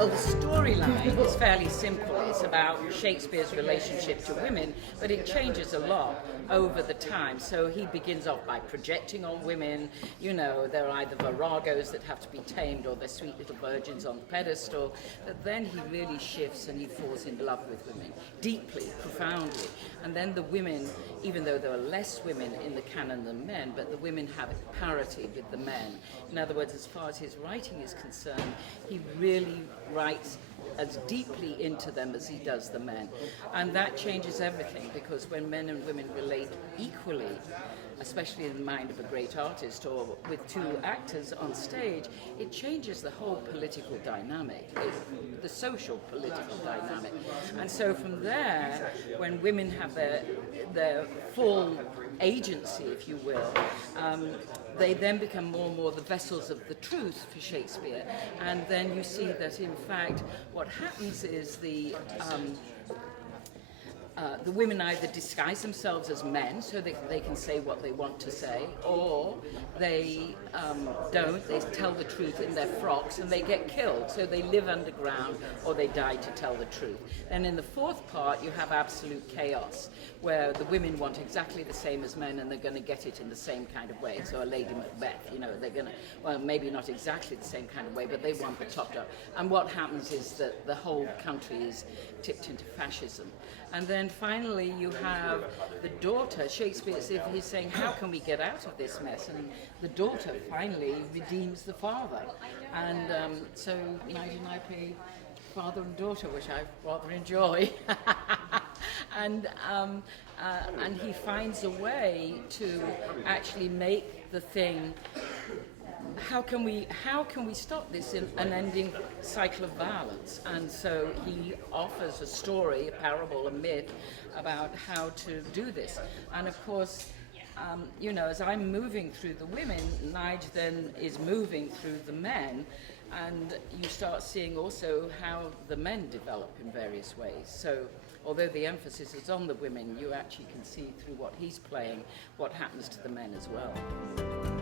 Well, the storyline is fairly simple. It's about Shakespeare's relationship to women, but it changes a lot over the time. So he begins off by projecting on women. You know, they're either viragos that have to be tamed or they're sweet little virgins on the pedestal. But then he really shifts and he falls in love with women, deeply, profoundly. And then the women, even though there are less women in the canon than men, but the women have parity with the men. In other words, as far as his writing is concerned, he really writes as deeply into them as he does the men. And that changes everything, because when men and women relate equally, especially in the mind of a great artist or with two actors on stage, it changes the whole political dynamic, the social political dynamic. And so from there, when women have their full agency, if you will, they then become more and more the vessels of the truth for Shakespeare. And then you see that, in fact, what happens is the women either disguise themselves as men so that they can say what they want to say, or they don't, they tell the truth in their frocks and they get killed. So they live underground or they die to tell the truth. And in the fourth part, you have absolute chaos, where the women want exactly the same as men and they're going to get it in the same kind of way. So a Lady Macbeth, you know, they're going to, well, maybe not exactly the same kind of way, but they want the top up. And what happens is that the whole country is tipped into fascism. And then finally you have the daughter. Shakespeare, he's saying, how can we get out of this mess? And the daughter finally redeems the father. And so nighty-night father and daughter, which I rather enjoy. And he finds a way to actually make the thing. How can we stop this unending cycle of violence? And so he offers a story, a parable, a myth about how to do this. And of course, as I'm moving through the women, Nige then is moving through the men, and you start seeing also how the men develop in various ways. So although the emphasis is on the women, you actually can see through what he's playing what happens to the men as well.